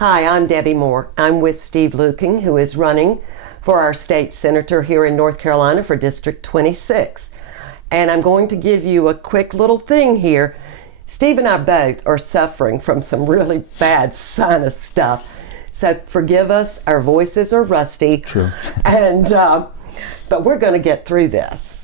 Hi, I'm Debbie Moore. I'm with Steve Luken, who is running for our state senator here in North Carolina for District 26. And I'm going to give you a quick little thing here. Steve and I both are suffering from some really bad sinus stuff. So forgive us, our voices are rusty. True. But we're going to get through this.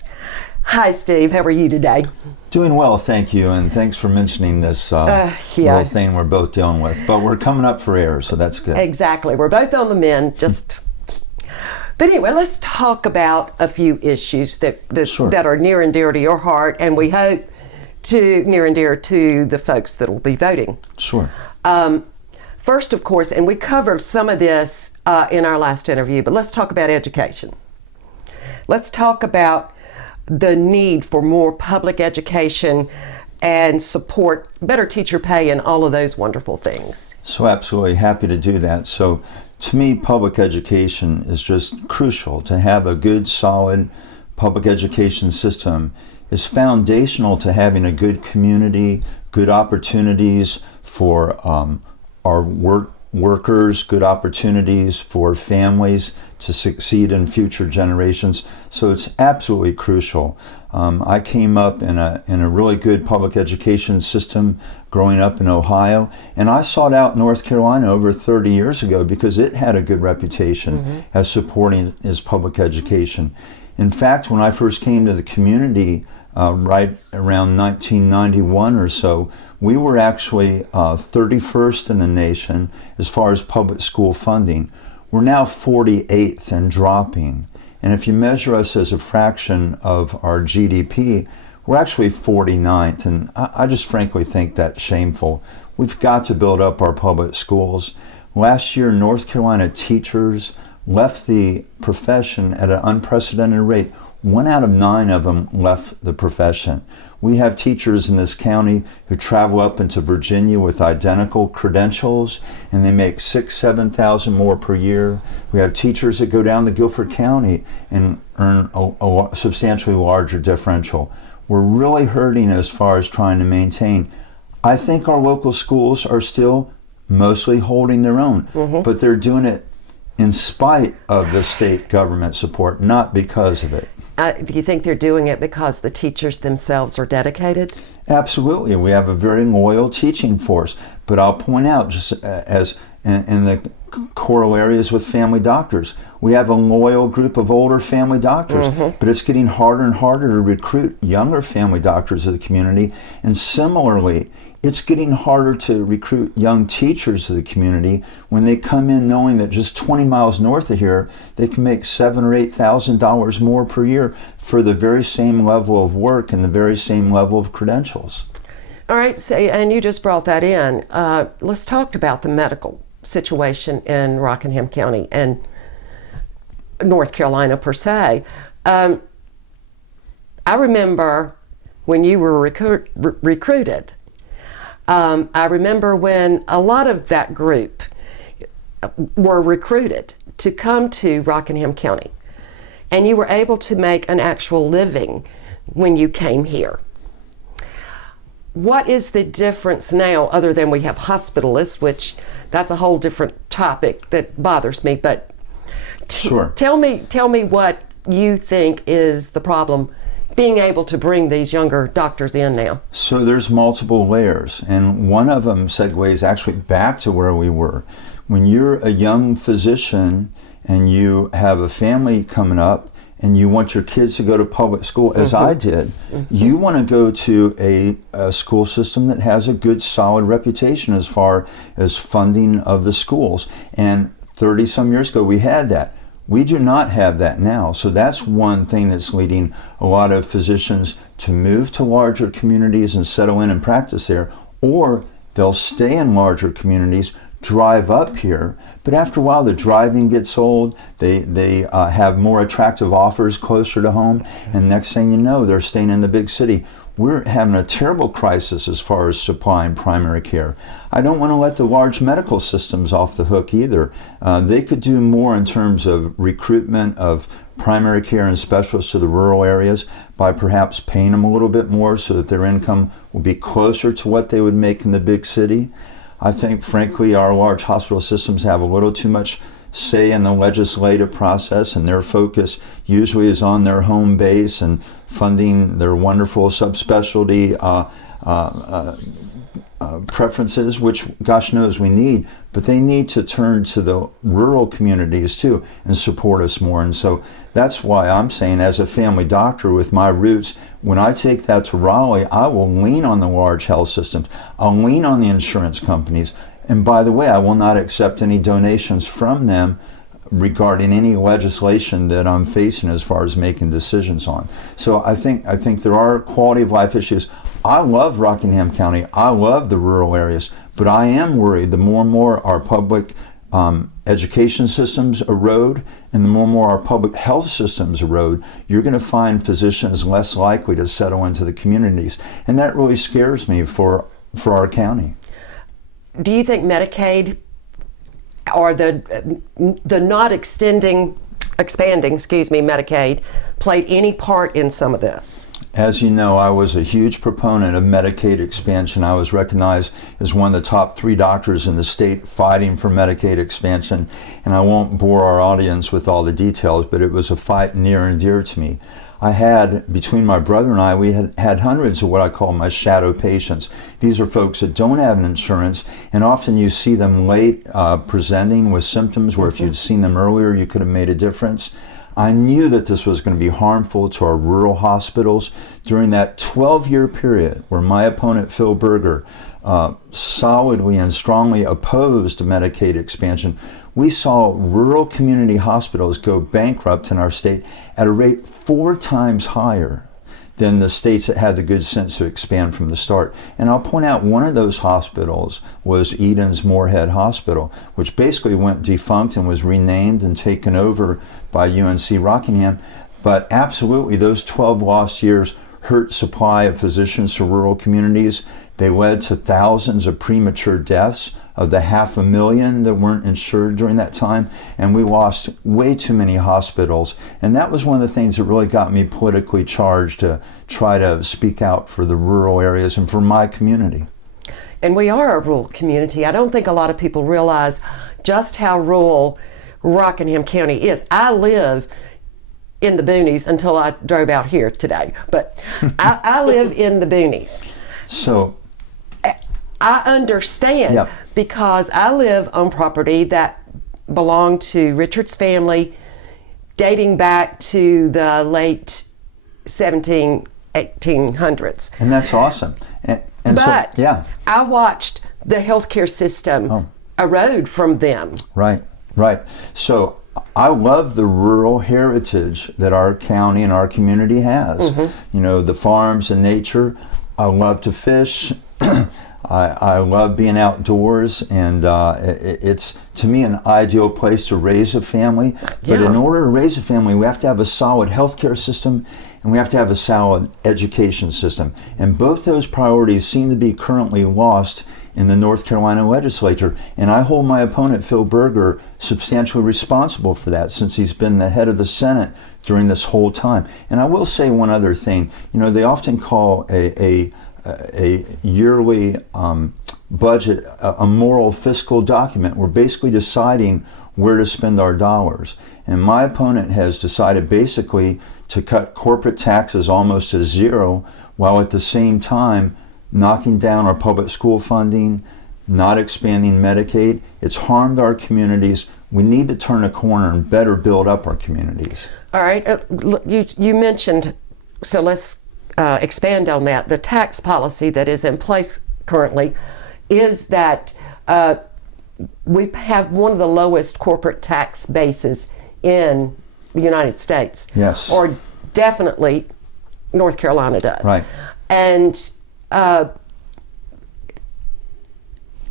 Hi, Steve. How are you today? Doing well, thank you, and thanks for mentioning this little thing we're both dealing with. But we're coming up for air, so that's good. Exactly. We're both on the mend. But anyway, let's talk about a fefew issues that are near and dear to your heart, and we hope to near and dear to the folks that will be voting. Sure. First, of course, and we covered some of this in our last interview, but let's talk about education. Let's talk about the need for more public education and support, better teacher pay, and all of those wonderful things. So absolutely happy to do that. So to me, public education is just crucial. To have a good, solid public education system is foundational to having a good community, good opportunities for our workers, good opportunities for families to succeed in future generations. So it's absolutely crucial. I came up in a really good public education system growing up in Ohio, and I sought out North Carolina over 30 years ago because it had a good reputation as supporting its public education. In fact, when I first came to the community right around 1991 or so, we were actually 31st in the nation as far as public school funding. We're now 48th and dropping. And if you measure us as a fraction of our GDP, we're actually 49th. And I just frankly think that's shameful. We've got to build up our public schools. Last year, North Carolina teachers left the profession at an unprecedented rate. 1 out of 9 of them left the profession. We have teachers in this county who travel up into Virginia with identical credentials, and they make $6,000, $7,000 more per year. We have teachers that go down to Guilford County and earn a substantially larger differential. We're really hurting as far as trying to maintain. I think our local schools are still mostly holding their own, but they're doing it in spite of the state government support, not because of it. Do you think they're doing it because the teachers themselves are dedicated? Absolutely. We have a very loyal teaching force. But I'll point out, just as in the corollaries with family doctors, we have a loyal group of older family doctors, but it's getting harder and harder to recruit younger family doctors of the community. And similarly, it's getting harder to recruit young teachers of the community when they come in knowing that just 20 miles north of here, they can make $7,000 or $8,000 more per year for the very same level of work and the very same level of credentials. All right, so, and you just brought that in. Let's talk about the medical situation in Rockingham County and North Carolina per se. I remember when you were recruited. I remember when a lot of that group were recruited to come to Rockingham County, and you were able to make an actual living when you came here. What is the difference now, other than we have hospitalists, which that's a whole different topic that bothers me, but Sure. Tell me what you think is the problem being able to bring these younger doctors in now. So there's multiple layers, and one of them segues actually back to where we were. When you're a young physician and you have a family coming up and you want your kids to go to public school, as I did, you want to go to a school system that has a good, solid reputation as far as funding of the schools. And 30 some years ago, we had that. We do not have that now. So that's one thing that's leading a lot of physicians to move to larger communities and settle in and practice there, or they'll stay in larger communities, drive up here, but after a while the driving gets old, they have more attractive offers closer to home, and next thing you know, they're staying in the big city. We're having a terrible crisis as far as supplying primary care. I don't want to let the large medical systems off the hook either. They could do more in terms of recruitment of primary care and specialists to the rural areas by perhaps paying them a little bit more so that their income will be closer to what they would make in the big city. I think, frankly, our large hospital systems have a little too much say in the legislative process, and their focus usually is on their home base and funding their wonderful subspecialty preferences, which gosh knows we need, but they need to turn to the rural communities too and support us more. And so that's why I'm saying, as a family doctor with my roots, when I take that to Raleigh, I will lean on the large health systems. I'll lean on the insurance companies. And by the way, I will not accept any donations from them regarding any legislation that I'm facing as far as making decisions on. So I think there are quality of life issues. I love Rockingham County. I love the rural areas, but I am worried the more and more our public education systems erode, and the more and more our public health systems erode, you're going to find physicians less likely to settle into the communities. And that really scares me for our county. Do you think Medicaid or the not expanding Medicaid played any part in some of this? As you know, I was a huge proponent of Medicaid expansion. I was recognized as one of the top 3 doctors in the state fighting for Medicaid expansion. And I won't bore our audience with all the details, but it was a fight near and dear to me. I had, between my brother and I, we had hundreds of what I call my shadow patients. These are folks that don't have an insurance, and often you see them late presenting with symptoms where if you'd seen them earlier, you could have made a difference. I knew that this was going to be harmful to our rural hospitals. During that 12-year period where my opponent, Phil Berger, solidly and strongly opposed Medicaid expansion, we saw rural community hospitals go bankrupt in our state at a rate 4 times higher than the states that had the good sense to expand from the start. And I'll point out one of those hospitals was Eden's Moorhead Hospital, which basically went defunct and was renamed and taken over by UNC Rockingham. But absolutely, those 12 lost years hurt supply of physicians to rural communities. They led to thousands of premature deaths, of the 500,000 that weren't insured during that time, and we lost way too many hospitals. And that was one of the things that really got me politically charged to try to speak out for the rural areas and for my community. And we are a rural community. I don't think a lot of people realize just how rural Rockingham County is. I live in the boonies until I drove out here today, but I live in the boonies. So I understand. Yep. Because I live on property that belonged to Richard's family dating back to the late 1800s. And that's awesome. But I watched the healthcare system erode from them. Right. So I love the rural heritage that our county and our community has. You know, the farms and nature. I love to fish. I love being outdoors, and it's, to me, an ideal place to raise a family. But in order to raise a family, we have to have a solid healthcare system, and we have to have a solid education system. And both those priorities seem to be currently lost in the North Carolina legislature. And I hold my opponent, Phil Berger, substantially responsible for that, since he's been the head of the Senate during this whole time. And I will say one other thing. You know, they often call a yearly budget a moral fiscal document. We're basically deciding where to spend our dollars. And my opponent has decided basically to cut corporate taxes almost to zero, while at the same time knocking down our public school funding, not expanding Medicaid. It's harmed our communities. We need to turn a corner and better build up our communities. All right, you mentioned, so let's expand on that. The tax policy that is in place currently is that we have one of the lowest corporate tax bases in the United States. Yes. Or definitely North Carolina does. Right. And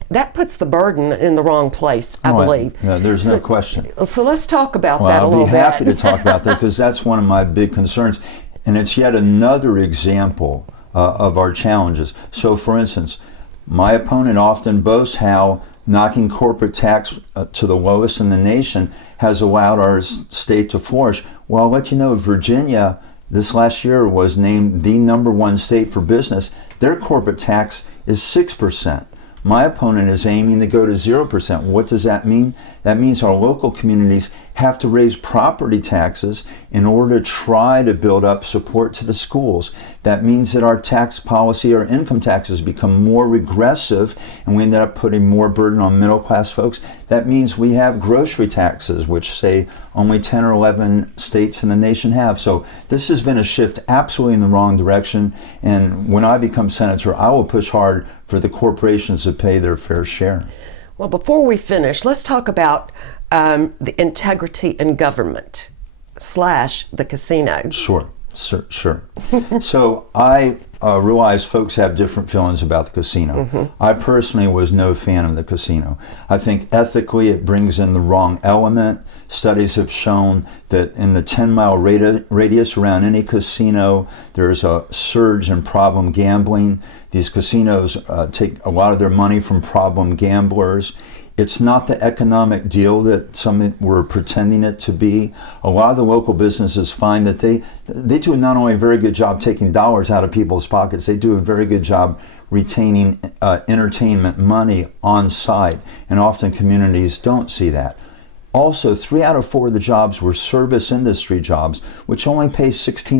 that puts the burden in the wrong place, I believe. Yeah, there's no question. So let's talk about that a little bit. I'll be happy to talk about that, because that's one of my big concerns. And it's yet another example of our challenges. So, for instance, my opponent often boasts how knocking corporate tax to the lowest in the nation has allowed our state to flourish. Well, I'll let you know, Virginia, this last year, was named the #1 state for business. Their corporate tax is 6%. My opponent is aiming to go to 0%. What does that mean? That means our local communities have to raise property taxes in order to try to build up support to the schools. That means that our tax policy, our income taxes become more regressive, and we end up putting more burden on middle class folks. That means we have grocery taxes, which say only 10 or 11 states in the nation have. So this has been a shift absolutely in the wrong direction. And when I become senator, I will push hard for the corporations to pay their fair share. Well, before we finish, let's talk about the integrity in government / the casino. Sure. So I realize folks have different feelings about the casino. Mm-hmm. I personally was no fan of the casino. I think ethically it brings in the wrong element. Studies have shown that in the 10-mile radius around any casino, there's a surge in problem gambling. These casinos take a lot of their money from problem gamblers. It's not the economic deal that some were pretending it to be. A lot of the local businesses find that they do not only a very good job taking dollars out of people's pockets, they do a very good job retaining entertainment money on site, and often communities don't see that. Also, 3 out of 4 of the jobs were service industry jobs, which only pay $16 to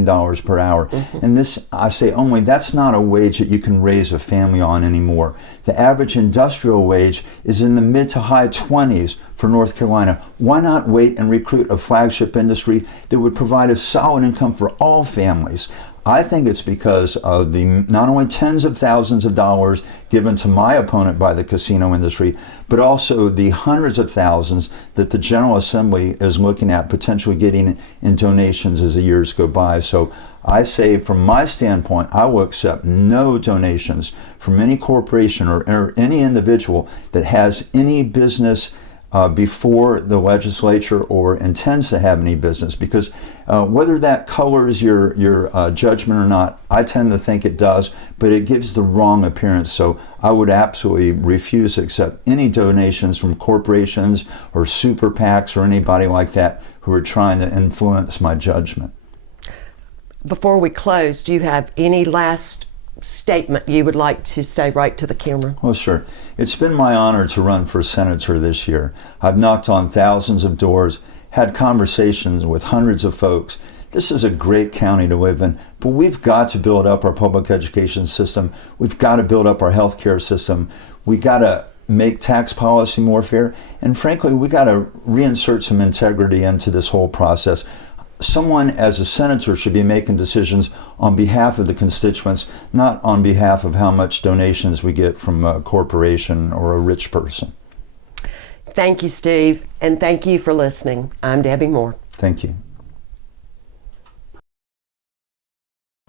$17 per hour. Mm-hmm. And this, I say only, that's not a wage that you can raise a family on anymore. The average industrial wage is in the mid to high 20s for North Carolina. Why not wait and recruit a flagship industry that would provide a solid income for all families? I think it's because of the not only tens of thousands of dollars given to my opponent by the casino industry, but also the hundreds of thousands that the General Assembly is looking at potentially getting in donations as the years go by. So I say, from my standpoint, I will accept no donations from any corporation or any individual that has any business before the legislature or intends to have any business, because whether that colors your judgment or not, I tend to think it does, but it gives the wrong appearance. So I would absolutely refuse to accept any donations from corporations or super PACs or anybody like that who are trying to influence my judgment. Before we close, do you have any last statement you would like to say right to the camera? Well, sure. It's been my honor to run for senator this year. I've knocked on thousands of doors, had conversations with hundreds of folks. This is a great county to live in, but we've got to build up our public education system. We've got to build up our healthcare system. We got to make tax policy more fair. And frankly, we got to reinsert some integrity into this whole process. Someone as a senator should be making decisions on behalf of the constituents, not on behalf of how much donations we get from a corporation or a rich person. Thank you, Steve, and thank you for listening. I'm Debbie Moore. Thank you.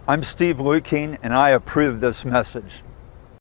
I'm Steve Luken, and I approve this message.